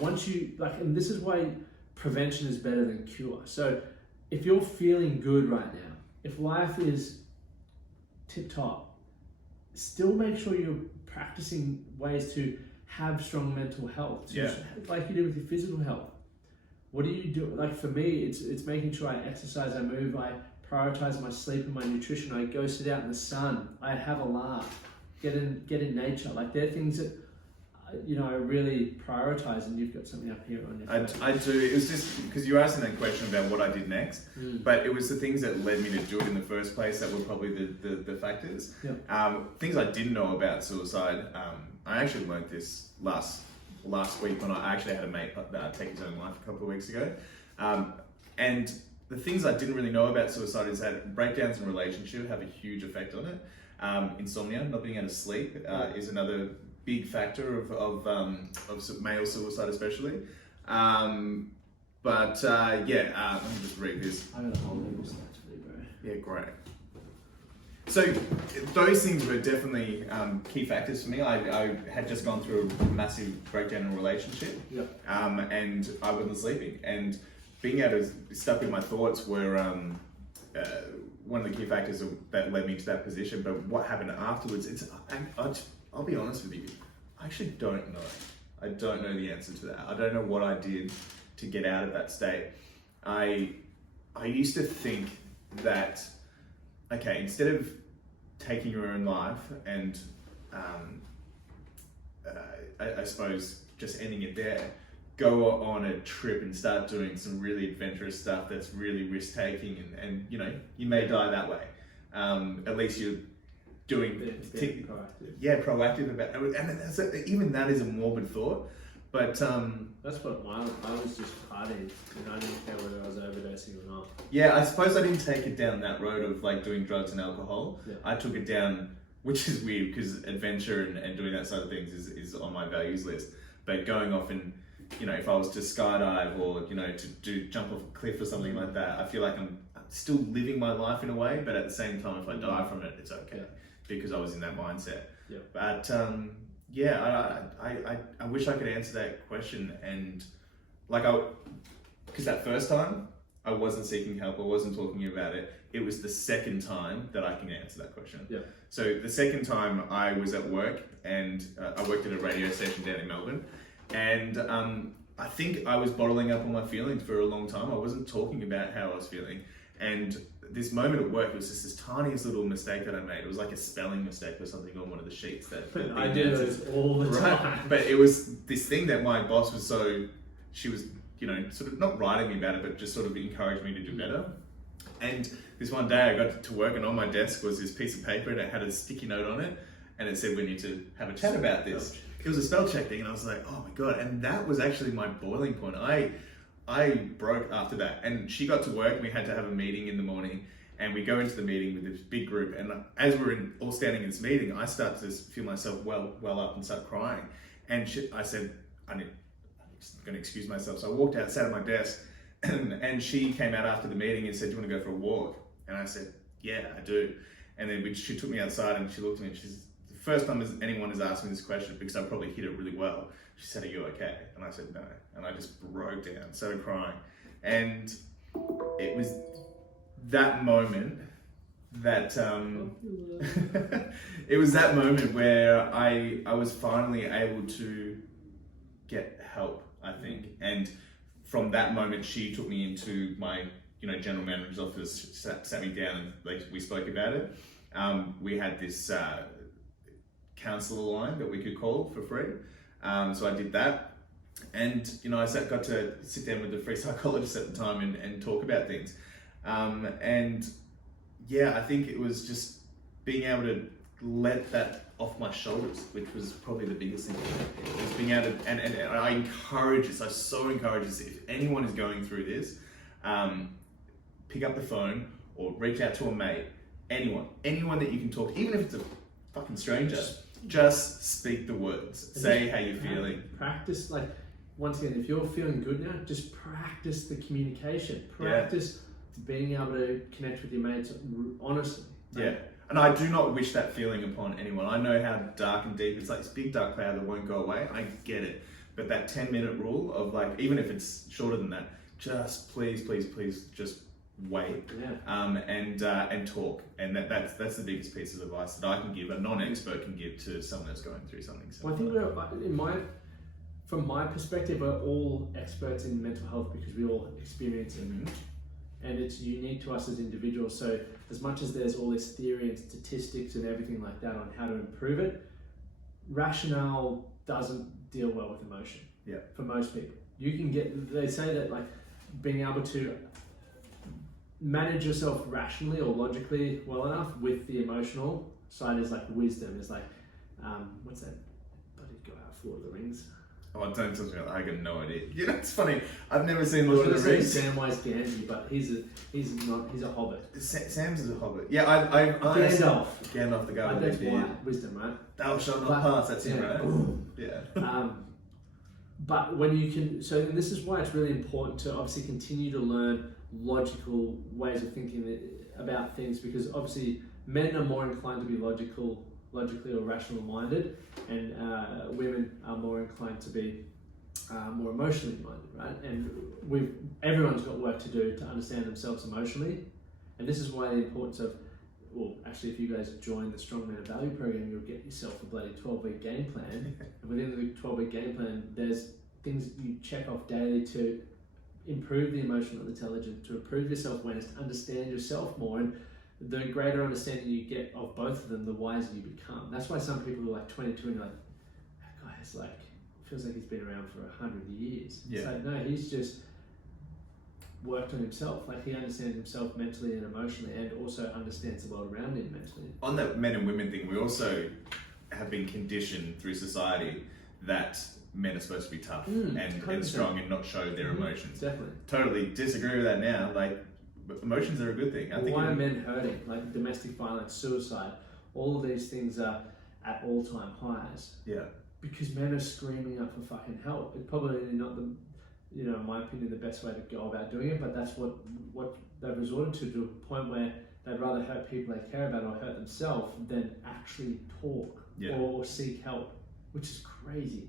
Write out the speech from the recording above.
once you, like, and this is why prevention is better than cure. So if you're feeling good right now, if life is tip top, still make sure you're practicing ways to have strong mental health, like you do with your physical health. What do you do? Like for me, it's making sure I exercise, I move, I prioritize my sleep and my nutrition. I go sit out in the sun, I have a laugh, get in nature. Like they're things that I really prioritize, and you've got something up here on your phone. I do. It was just because you were asking that question about what I did next, but it was the things that led me to do it in the first place that were probably the factors. Things I didn't know about suicide. I actually learned this last week when I actually had a mate take his own life a couple of weeks ago. And the things I didn't really know about suicide is that breakdowns in relationship have a huge effect on it. Insomnia, not being able to sleep, is another big factor of male suicide especially. Let me just read this. I got a whole little stats for you, bro. Yeah, great. So those things were definitely key factors for me. I had just gone through a massive breakdown in a relationship, and I wasn't sleeping. And being able to stuck with my thoughts were one of the key factors that led me to that position. But what happened afterwards, I'll be honest with you, I actually don't know. I don't know the answer to that. I don't know what I did to get out of that state. I used to think that, okay, instead of taking your own life and I suppose just ending it there, go on a trip and start doing some really adventurous stuff that's really risk-taking, and you may die that way. At least you're doing proactive about it. And even that is a morbid thought, but that's what I was just partying, and I didn't care whether I was overdosing or not. Yeah, I suppose I didn't take it down that road of like doing drugs and alcohol. I took it down, which is weird because adventure and doing that side of things is on my values list. But going off and, if I was to skydive or, to jump off a cliff or something like that, I feel like I'm still living my life in a way, but at the same time, if I die from it, it's okay because I was in that mindset. But I wish I could answer that question, and because that first time I wasn't seeking help, I wasn't talking about it. It was the second time that I can answer that question. So the second time I was at work, and I worked at a radio station down in Melbourne, and I think I was bottling up all my feelings for a long time. I wasn't talking about how I was feeling, and this moment at work was just this tiniest little mistake that I made. It was like a spelling mistake or something on one of the sheets that I do those all the time. But it was this thing that my boss was she was, sort of not writing me about it, but just sort of encouraged me to do better. And this one day I got to work, and on my desk was this piece of paper, and it had a sticky note on it, and it said, "We need to have a chat about this." It was a spell check thing, and I was like, oh my God. And that was actually my boiling point. I broke after that, and she got to work, and we had to have a meeting in the morning, and we go into the meeting with this big group, and as we're all standing in this meeting, I start to feel myself well up and start crying. And I said, I'm going to excuse myself. So I walked out, sat at my desk, and she came out after the meeting and said, "Do you want to go for a walk?" And I said, "Yeah, I do." And then she took me outside, and she looked at me, and she's, the first time anyone has asked me this question, because I probably hit it really well, she said, "Are you okay?" And I said, "No." And I just broke down, started crying. And it was that moment that it was that moment where I was finally able to get help, I think. And from that moment, she took me into my general manager's office, sat me down, and we spoke about it. We had this counselor line that we could call for free. So I did that. And, I got to sit down with the free psychologist at the time and talk about things. And I think it was just being able to let that off my shoulders, which was probably the biggest thing. It was being able to, and I encourage this, I so encourage this, if anyone is going through this, pick up the phone or reach out to a mate, anyone that you can talk to, even if it's a fucking stranger, just speak the words, say how you're feeling. Practice, once again, if you're feeling good now, just practice the communication, practice being able to connect with your mates honestly. And I do not wish that feeling upon anyone. I know how dark and deep, it's like this big dark cloud that won't go away. I get it. But that 10-minute rule of like, even if it's shorter than that, just please just wait, and talk. And that's the biggest piece of advice that I can give, a non-expert can give to someone that's going through something similar. Well, I think from my perspective, we're all experts in mental health because we all experience it. Mhm. And it's unique to us as individuals. So as much as there's all this theory and statistics and everything like that on how to improve it, rationale doesn't deal well with emotion. Yeah. For most people, they say that like being able to manage yourself rationally or logically well enough with the emotional side is like wisdom. Is like, what's that? Bloody go out, Lord of the Rings. Oh, don't talk to me about that. I got no idea. You know, it's funny. I've never seen I was Lord going of to the say Rings. Samwise Gamgee, but he's a hobbit. Sam's is a hobbit. Yeah, I Gandalf. Gandalf the guy. That's why wisdom, right? Thou shalt not But- pass. That's him, yeah. right? Yeah. But when you can, so and this is why it's really important to obviously continue to learn logical ways of thinking about things, because obviously men are more inclined to be logically or rational minded, and women are more inclined to be more emotionally minded, right? And everyone's got work to do to understand themselves emotionally, and this is why the importance of, well, actually, if you guys join the Strong Men of Value program, you'll get yourself a bloody 12-week game plan. And within the 12-week game plan, there's things you check off daily to improve the emotional intelligence, to improve your self-awareness, to understand yourself more. And the greater understanding you get of both of them, the wiser you become. That's why some people are like 22 and you're like, that guy's like, feels like he's been around for 100 years. Yeah. It's like, no, he's just worked on himself. Like, he understands himself mentally and emotionally, and also understands the world around him mentally. On that men and women thing, we also have been conditioned through society that men are supposed to be tough and 100%. strong and not show their emotions. Definitely. Totally disagree with that now. Like, emotions are a good thing. I think Why are men hurting? Like domestic violence, suicide, all of these things are at all-time highs. Yeah. Because men are screaming out for fucking help. It's probably not the, in my opinion, the best way to go about doing it, but that's what they've resorted to a point where they'd rather hurt people they care about or hurt themselves than actually talk or seek help, which is crazy.